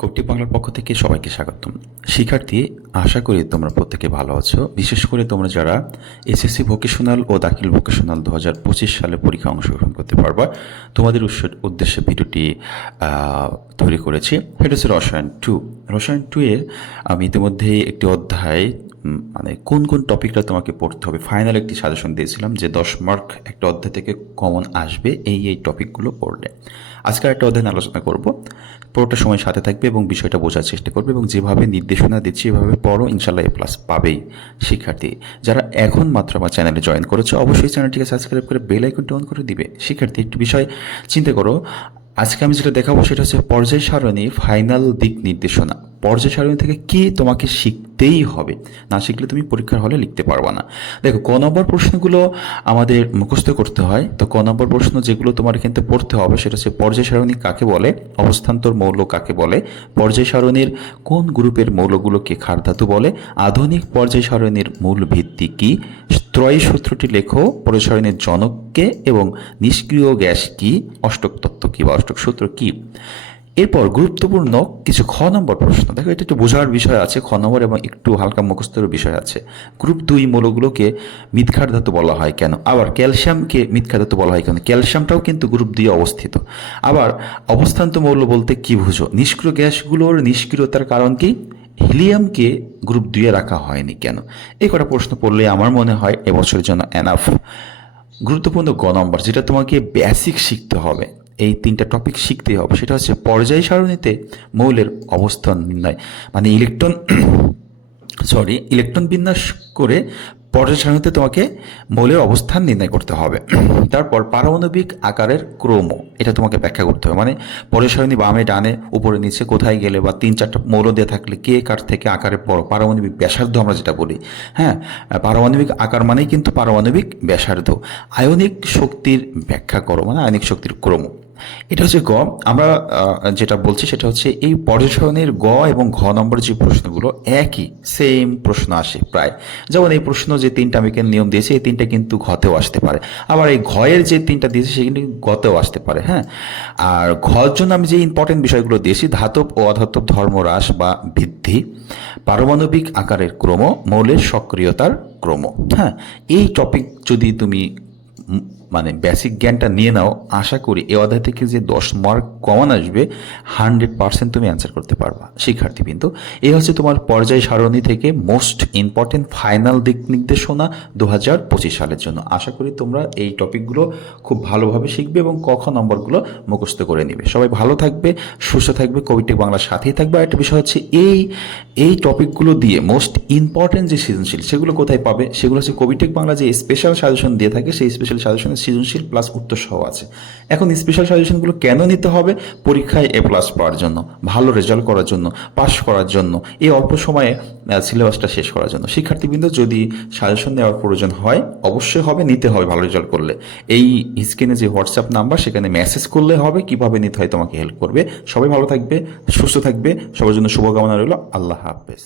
কৌটিক বাংলার পক্ষ থেকে সবাইকে স্বাগতম। শিক্ষার্থী, আশা করি তোমরা প্রত্যেকে ভালো আছো। বিশেষ করে তোমরা যারা এসএসসি ভোকেশনাল ও দাখিল ভোকেশনাল দু হাজার পঁচিশ সালে পরীক্ষা অংশগ্রহণ করতে পারবা, তোমাদের উদ্দেশ্যে ভিডিওটি তৈরি করেছি। সেটা হচ্ছে রসায়ন টু রসায়ন টু এর আমি ইতিমধ্যেই একটি অধ্যায় মানে কোন কোন টপিকটা তোমাকে পড়তে হবে? ফাইনাল একটি সাজেশন দিয়েছিলাম যে দশ মার্ক একটা অধ্যায় থেকে কমন আসবে এই এই টপিকগুলো পড়লে। আজকে একটা অধ্যায় আলোচনা করব। পুরোটা সময় সাথে থাকবে এবং বিষয়টা বোঝার চেষ্টা করবে এবং যেভাবে নির্দেশনা দিচ্ছি, এভাবে পড়ো ইনশাল্লাহ এ প্লাস পাবেই শিক্ষার্থী। যারা এখন মাত্র আমার চ্যানেলে জয়েন করেছে, অবশ্যই চ্যানেলটিকে সাবস্ক্রাইব করে বেল আইকনটি অন করে দিবে। শিক্ষার্থী, একটি বিষয় চিন্তা করো আজকে আমি যেটা দেখাবো সেটা হচ্ছে পর্যায় সারণী ফাইনাল দিক নির্দেশনা। পর্যায় সারণী থেকে কি তোমাকে শিখতেই হবে? না শিখলে তুমি পরীক্ষার হলে লিখতে পারবা না। দেখো, ক নম্বর প্রশ্নগুলো আমাদের মুখস্থ করতে হয়। তো ক নম্বর প্রশ্ন যেগুলো তোমার কিন্তু পড়তে হবে সেটা হচ্ছে পর্যায় সারণী কাকে বলে? অবস্থান্তর মৌল কাকে বলে? পর্যায় সারণীর কোন গ্রুপের মৌলগুলোকে ক্ষার ধাতু বলে? আধুনিক পর্যায় সারণীর মূল ভিত্তি কি? ত্রয়ী সূত্রটি লেখো পর্যায় সারণীর জনককে এবং নিষ্ক্রিয় গ্যাস কি, অষ্টক তত্ত্ব কি বা অষ্টক সূত্র কি? এরপর গুরুত্বপূর্ণ কিছু খ নম্বর প্রশ্ন। দেখো, এটা একটু বোঝার বিষয় আছে, খ নম্বর এবং একটু হালকা মুখস্থের বিষয় আছে। গ্রুপ দুই মৌলগুলোকে মিথখার ধাতু বলা হয় কেন? আবার ক্যালসিয়ামকে মিথখার ধাতু বলা হয় কেন? ক্যালসিয়ামটাও কিন্তু গ্রুপ দুই অবস্থিত। আবার অবস্থান্ত মৌল বলতে কি বুঝো? নিষ্ক্রিয় গ্যাসগুলোর নিষ্ক্রিয়তার কারণ কি? হিলিয়ামকে গ্রুপ দুইয়ে রাখা হয়নি কেন? এই কটা প্রশ্ন পড়লে আমার মনে হয় এবছরের জন্য এনাফ গুরুত্বপূর্ণ গ নম্বর, যেটা তোমাকে বেসিক শিখতে হবে। এই তিনটা টপিক শিখতেই হবে। সেটা হচ্ছে পর্যায় সারণীতে মৌলের অবস্থান নির্ণয়। মানে ইলেকট্রন সরি ইলেকট্রন বিন্যাস করে পর্যায় সারণীতে তোমাকে মৌলের অবস্থান নির্ণয় করতে হবে। তারপর পারমাণবিক আকারের ক্রম, এটা তোমাকে ব্যাখ্যা করতে হবে। মানে পর্যায় সারণী বামে ডানে, উপরে নিচে কোথায় গেলে বা তিন চারটা মৌল দিয়ে থাকলে কে কার থেকে আকারে বড়? পারমাণবিক ব্যাসার্ধ আমরা যেটা বলি হ্যাঁ? পারমাণবিক আকার মানেই কিন্তু পারমাণবিক ব্যাসার্ধ। আয়নিক শক্তির ব্যাখ্যা করো মানে আয়নিক শক্তির ক্রম। এটা হচ্ছে গ। আমরা যেটা বলছি সেটা হচ্ছে এই পর্যটনের গ এবং ঘ নম্বর যে প্রশ্নগুলো একই সেম প্রশ্ন আসে প্রায়। যেমন এই প্রশ্ন যে তিনটা আমি নিয়ম দিয়েছি, এই তিনটা কিন্তু ঘতেও আসতে পারে। আবার এই ঘয়ের যে তিনটা দিয়েছি, সেগুলো কিন্তু গতেও আসতে পারে হ্যাঁ? আর ঘর জন্য আমি যে ইম্পর্টেন্ট বিষয়গুলো দিয়েছি, ধাতব ও অধাতব ধর্ম হ্রাস বা বৃদ্ধি পারমাণবিক আকারের ক্রম, মৌলের সক্রিয়তার ক্রম হ্যাঁ? এই টপিক যদি তুমি মানে বেসিক জ্ঞানটা নিয়ে নাও। আশা করি এ অধ্যায় থেকে যে দশ মার্ক কমান আসবে হান্ড্রেড পার্সেন্ট তুমি অ্যান্সার করতে পারবা শিক্ষার্থী কিন্তু এই হচ্ছে তোমার পর্যায় সারণী থেকে মোস্ট ইম্পর্টেন্ট ফাইনাল দিক নির্দেশনা দু হাজার পঁচিশ সালের জন্য। আশা করি তোমরা এই টপিকগুলো খুব ভালোভাবে শিখবে এবং ক খ নম্বরগুলো মুখস্থ করে নিবে। সবাই ভালো থাকবে, সুস্থ থাকবে কবিটেক বাংলার সাথেই থাকবে। আর একটা বিষয় হচ্ছে এই এই টপিকগুলো দিয়ে মোস্ট ইম্পর্টেন্ট যে সৃজনশীল, সেগুলো কোথায় পাবে? সেগুলো হচ্ছে কবিটেক বাংলা যে স্পেশাল সাজেশন দিয়ে থাকে, সেই স্পেশাল সাজেশনে সৃজনশীল প্লাস উত্তর সহ আছে। এখন স্পেশাল সাজেশনগুলো কেন নিতে হবে? পরীক্ষায় এ প্লাস পাওয়ার জন্য, ভালো রেজাল্ট করার জন্য পাস করার জন্য, এই অল্প সময়ে সিলেবাসটা শেষ করার জন্য। শিক্ষার্থীবৃন্দ যদি সাজেশন নেওয়ার প্রয়োজন হয়, অবশ্যই হবে, নিতে হবে ভালো রেজাল্ট করলে। এই স্ক্রিনে যে হোয়াটসঅ্যাপ নাম্বার সেখানে মেসেজ করলে হবে, কীভাবে নিতে হয়, তোমাকে হেল্প করবে। সবাই ভালো থাকবে, সুস্থ থাকবে, সবার জন্য শুভকামনা রইল, আল্লাহ হাফেজ।